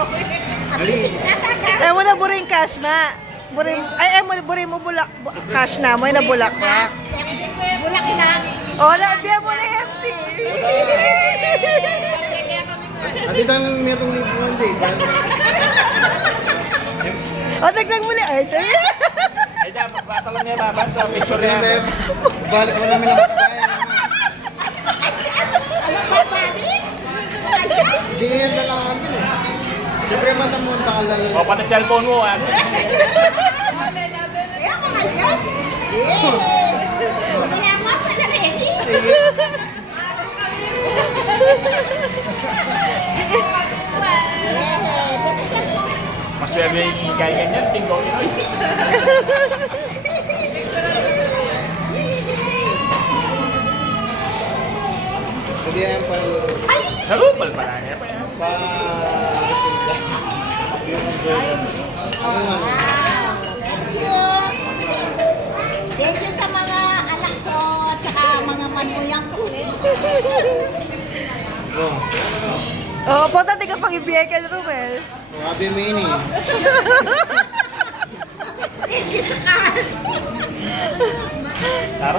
Eh, mo na buring cash ma. Buring, buring mo bulak, cash na mo, na bulak na. Bulak na. Oh, biya mo na MC. At itang may itong libo mo, Jay. Oh, dagdag mo na art. Ay, dyan, magpatalong niya naman. Picture Kaya niya. balik mo namin ang pagkain. Ano ba, balik? Hindi yan na lang kami eh. Siyempre matamunta ka lang. O, pati cellphone mo. Kaya mga yan. Hindi na mo ako na ready. Mas webe yung kaya ganyan. Tingko, Pinoy. Hindi yan pa Narupal pala niya pa yan. Thank you sa mga anak ko at saka mga manuyang ko. Oh, punta di ka pang ibigay ka na Romel. Grabe mo yun eh. Thank you sa card. Tara.